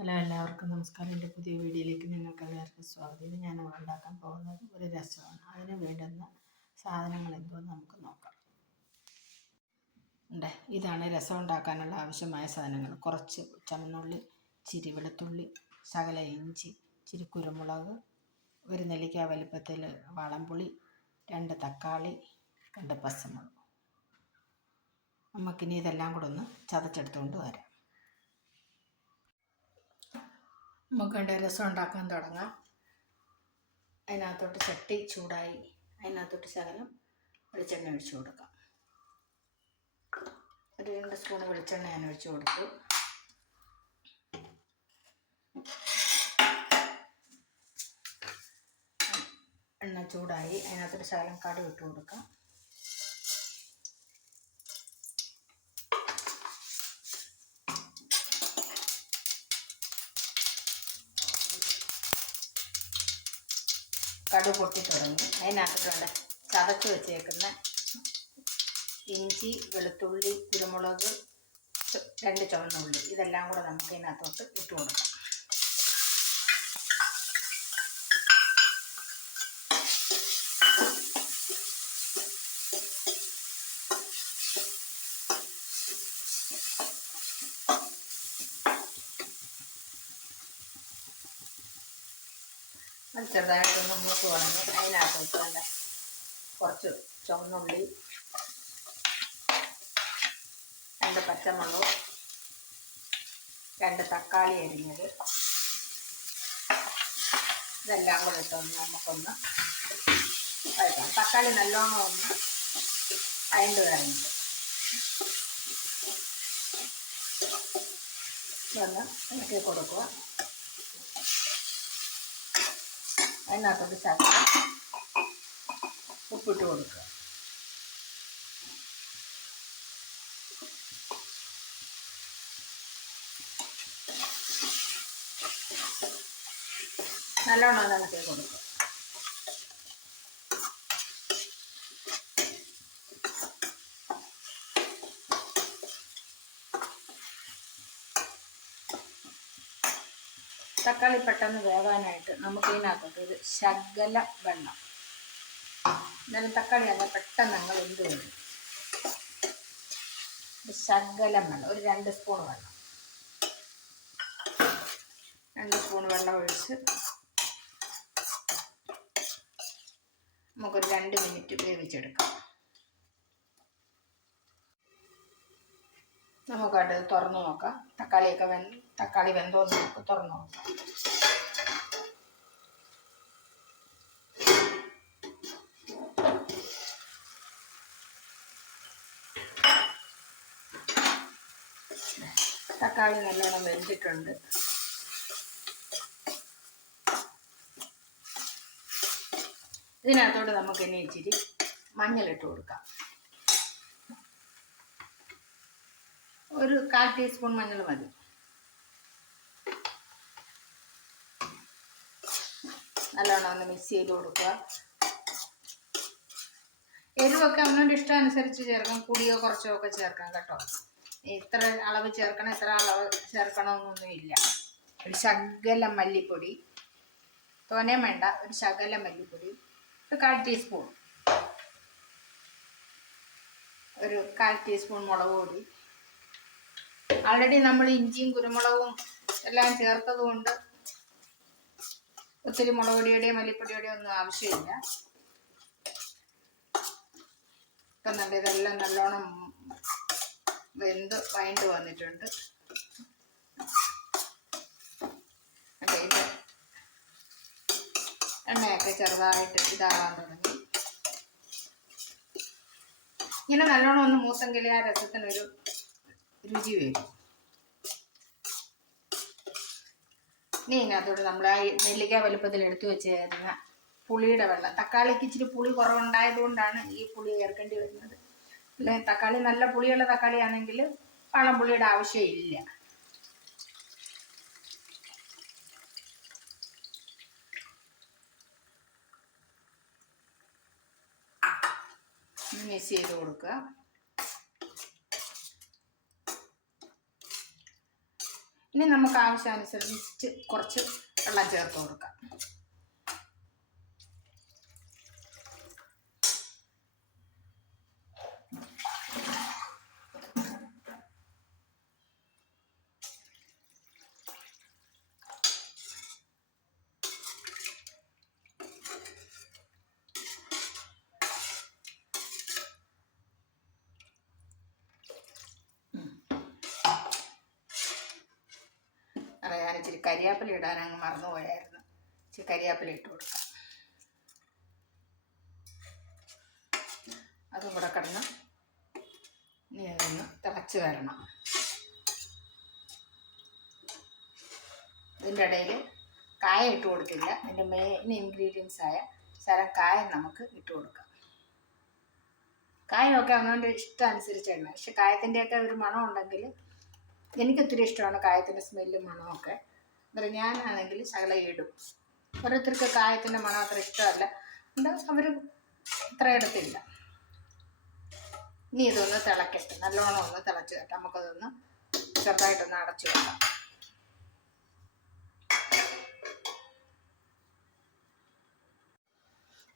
Hello, എല്ലാവർക്കും നമസ്കാരം. എൻ്റെ പുതിയ വീഡിയോയിലേക്ക് നിങ്ങൾക്ക് എല്ലാവർക്കും സ്വാഗതം. ഇത് ഞാൻ ഉണ്ടാക്കാൻ പോകുന്നത് ഒരു രസമാണ്. അതിന് വേണ്ടുന്ന സാധനങ്ങൾ എന്തുവെന്ന് നമുക്ക് നോക്കാം. ഇതാണ് രസം ഉണ്ടാക്കാനുള്ള ആവശ്യമായ സാധനങ്ങൾ. കുറച്ച് ചുവന്നുള്ളി, ഇച്ചിരി വെളുത്തുള്ളി, ശകല ഇഞ്ചി, ഇച്ചിരി കുരുമുളക്, ഒരു നെല്ലിക്ക വലിപ്പത്തിൽ വാളംപുളി, 2 തക്കാളി, 2 പച്ചമുളക്. നമുക്കിനി ഇതെല്ലാം കൂടെ ഒന്ന് ചതച്ചെടുത്തുകൊണ്ട് വരാം. നമുക്ക് രസം ഉണ്ടാക്കാൻ തുടങ്ങാം. അതിനകത്തോട്ട് ചട്ടി ചൂടായി, അതിനകത്തോട്ട് ശകലം വെളിച്ചെണ്ണ ഒഴിച്ചു കൊടുക്കാം. ഒരു 2 സ്പൂൺ വെളിച്ചെണ്ണ ഞാൻ ഒഴിച്ചു കൊടുത്തു. എണ്ണ ചൂടായി, അതിനകത്തോട്ട് ശകലം കടുക് ഇട്ട് കൊടുക്കാം. കടുക് പൊട്ടി തുടങ്ങി. അതിനകത്തോട്ട് ചതച്ച് വെച്ചേക്കുന്ന ഇഞ്ചി, വെളുത്തുള്ളി, കുരുമുളക്, 2 ചുവന്നുള്ളി, ഇതെല്ലാം കൂടെ നമുക്ക് ഇതിനകത്തോട്ട് ഇട്ട് കൊടുക്കാം. അത് ചെറുതായിട്ടൊന്ന് മൂത്ത് തുടങ്ങി. അതിനകത്തോട്ട് കുറച്ച് ചുവന്നുള്ളി, 2 പച്ചമുളക്, 2 തക്കാളി അരിഞ്ഞത്, ഇതെല്ലാം കൂടെ ഇട്ടൊന്ന് നമുക്കൊന്ന് വഴറ്റാം. തക്കാളി നല്ലോണം ഒന്ന് അയണ്ട് കഴിഞ്ഞിട്ട് ഇതൊന്ന് ഇളക്കി കൊടുക്കുക. അതിനകത്തോട്ട് ശകലം ഉപ്പിട്ട് കൊടുക്കുക. നല്ലോണം ഒന്ന് ഇളക്കി കൊടുക്കുക. തക്കാളി പെട്ടെന്ന് വേകാനായിട്ട് നമുക്ക് ഇതിനകത്തോട്ട് ഒരു ശകല വെള്ളം, എന്നാലും തക്കാളി അങ്ങനെ പെട്ടെന്ന് ഞങ്ങൾ എന്ത് വരും, ശകലം വെള്ളം, ഒരു 2 സ്പൂൺ വെള്ളം, 2 സ്പൂൺ വെള്ളം ഒഴിച്ച് നമുക്കൊരു 2 മിനിറ്റ് വേവിച്ചെടുക്കാം. നമുക്കത് തുറന്നു നോക്കാം. തക്കാളി വെന്തോന്ന് നമുക്ക് തുറന്നു നോക്കാം. തക്കാളി നല്ലോണം വെന്തിട്ടുണ്ട്. ഇതിനകത്തോട്ട് നമുക്ക് ഇനി ഇച്ചിരി മഞ്ഞളിട്ട് കൊടുക്കാം. ഒരു 1/4 ടീസ്പൂൺ മഞ്ഞൾ മതി. നല്ലോണം ഒന്ന് മിക്സ് ചെയ്ത് കൊടുക്കുക. എരിവൊക്കെ അവനവൻ്റെ ഇഷ്ടമനുസരിച്ച് ചേർക്കാം. കൂടിയോ കുറച്ചോ ഒക്കെ ചേർക്കാം കേട്ടോ. ഇത്ര അളവ് ചേർക്കണം, ഇത്ര അളവ് ചേർക്കണമെന്നൊന്നും ഇല്ല. ഒരു ശകലം മല്ലിപ്പൊടി, തോനെയും വേണ്ട, ഒരു ശകലം മല്ലിപ്പൊടി, ഒരു 1/4 ടീസ്പൂൺ, ഒരു 1/4 ടീസ്പൂൺ മുളക് പൊടി. ആൾറെഡി നമ്മൾ ഇഞ്ചിയും കുരുമുളകും എല്ലാം ചേർത്തത് കൊണ്ട് ഒത്തിരി മുളക് പൊടിയുടെയോ മല്ലിപ്പൊടിയുടെയോ ഒന്നും ആവശ്യമില്ല. ഇപ്പം ഇതെല്ലാം നല്ലോണം വെന്ത് വഴണ്ട് വന്നിട്ടുണ്ട്. ഇത് എണ്ണയൊക്കെ ചെറുതായിട്ട് ഇതാകാൻ തുടങ്ങി. ഇങ്ങനെ നല്ലോണം ഒന്ന് മൂത്തെങ്കിൽ ആ രസത്തിനൊരു രുചി വരും. ഇനി ഇതിനകത്തോട്ട് നമ്മൾ ആ നെല്ലിക്ക വലുപ്പത്തിൽ എടുത്തു വെച്ചിരുന്ന പുളിയുടെ വെള്ളം, തക്കാളിക്ക് ഇച്ചിരി പുളി കുറവുണ്ടായതുകൊണ്ടാണ് ഈ പുളി ചേർക്കേണ്ടി വരുന്നത്. അല്ലെ തക്കാളി നല്ല പുളിയുള്ള തക്കാളിയാണെങ്കിൽ വാളംപുളിയുടെ ആവശ്യമില്ല. മിക്സ് ചെയ്ത് കൊടുക്കുക. ഇനി നമുക്ക് ആവശ്യാനുസരിച്ച് കുറച്ച് വെള്ളം ചേർത്ത് കൊടുക്കാം. ഞാൻ ഇച്ചിരി കരിയാപ്പില ഇടാൻ അങ്ങ് മറന്നുപോയായിരുന്നു. ഇച്ചിരി കരിയാപ്പില ഇട്ട് കൊടുക്കാം. അതും കൂടെ കിടന്ന് ഇനി അതൊന്ന് തിളച്ച് വരണം. ഇതിൻ്റെ ഇടയിൽ കായ ഇട്ട് കൊടുത്തില്ല. ഇതിൻ്റെ മെയിൻ ഇൻഗ്രീഡിയൻസ് ആയ ശകലം കായം നമുക്ക് ഇട്ട് കൊടുക്കാം. കായമൊക്കെ അവനവൻ്റെ ഇഷ്ടമനുസരിച്ചാണ്. പക്ഷെ കായത്തിൻ്റെയൊക്കെ ഒരു മണം ഉണ്ടെങ്കിൽ എനിക്കൊത്തിരി ഇഷ്ടമാണ് കായത്തിൻ്റെ സ്മെല്ലും മണമൊക്കെ. അന്നേരം ഞാനാണെങ്കിൽ ശകലം ഇടും. ഓരോരുത്തർക്ക് കായത്തിൻ്റെ മണം അത്ര ഇഷ്ടമല്ല, അതുകൊണ്ട് അവർ ഇത്ര ഇടത്തില്ല. ഇനി ഇതൊന്ന് തിളക്കട്ടെ, നല്ലോണം ഒന്ന് തിളച്ച് കേട്ടോ. നമുക്കതൊന്ന് ചെറുതായിട്ടൊന്ന് അടച്ചു വെക്കാം.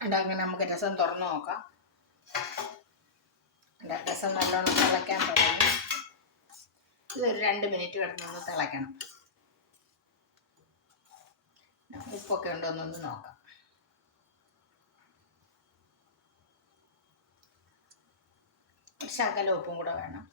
അങ്ങനെ നമുക്ക് രസം തുറന്ന് നോക്കാം. രസം നല്ലോണം തിളയ്ക്കാൻ തുടങ്ങി. ഇതൊരു 2 മിനിറ്റ് കിടന്നൊന്ന് തിളയ്ക്കണം. ഉപ്പൊക്കെ ഉണ്ടോ എന്നൊന്ന് നോക്കാം. ശകലം ഉപ്പും കൂടെ വേണം.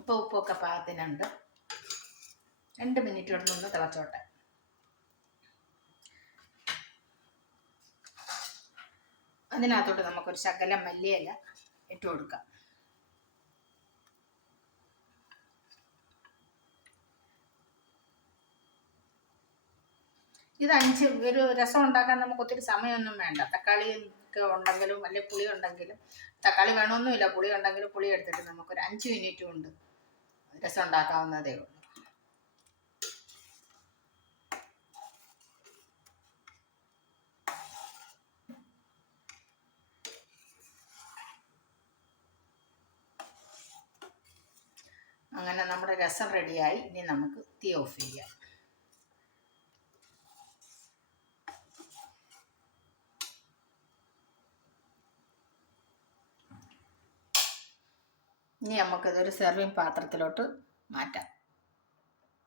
ഇപ്പോൾ ഉപ്പൊക്കെ പാകത്തിനുണ്ട്. 2 മിനിറ്റ് കിടന്നൊന്ന് തിളച്ചോട്ടെ. അതിനകത്തോട്ട് നമുക്കൊരു ശകലം മല്ലിയില ഇട്ട് കൊടുക്കാം. ഒരു രസം ഉണ്ടാക്കാൻ നമുക്ക് ഒത്തിരി സമയമൊന്നും വേണ്ട. തക്കാളി ഒക്കെ ഉണ്ടെങ്കിലും അല്ലെങ്കിൽ പുളി ഉണ്ടെങ്കിലും, തക്കാളി വേണമെന്നുമില്ല, പുളി ഉണ്ടെങ്കിലും പുളി എടുത്തിട്ട് നമുക്കൊരു 5 മിനിറ്റ് കൊണ്ട് രസം ഉണ്ടാക്കാവുന്നതേ ഉള്ളൂ. അങ്ങനെ നമ്മുടെ രസം റെഡിയായി. ഇനി നമുക്ക് തീ ഓഫ് ചെയ്യാം. ഇനി നമുക്കിതൊരു സെർവിങ് പാത്രത്തിലോട്ട് മാറ്റാം.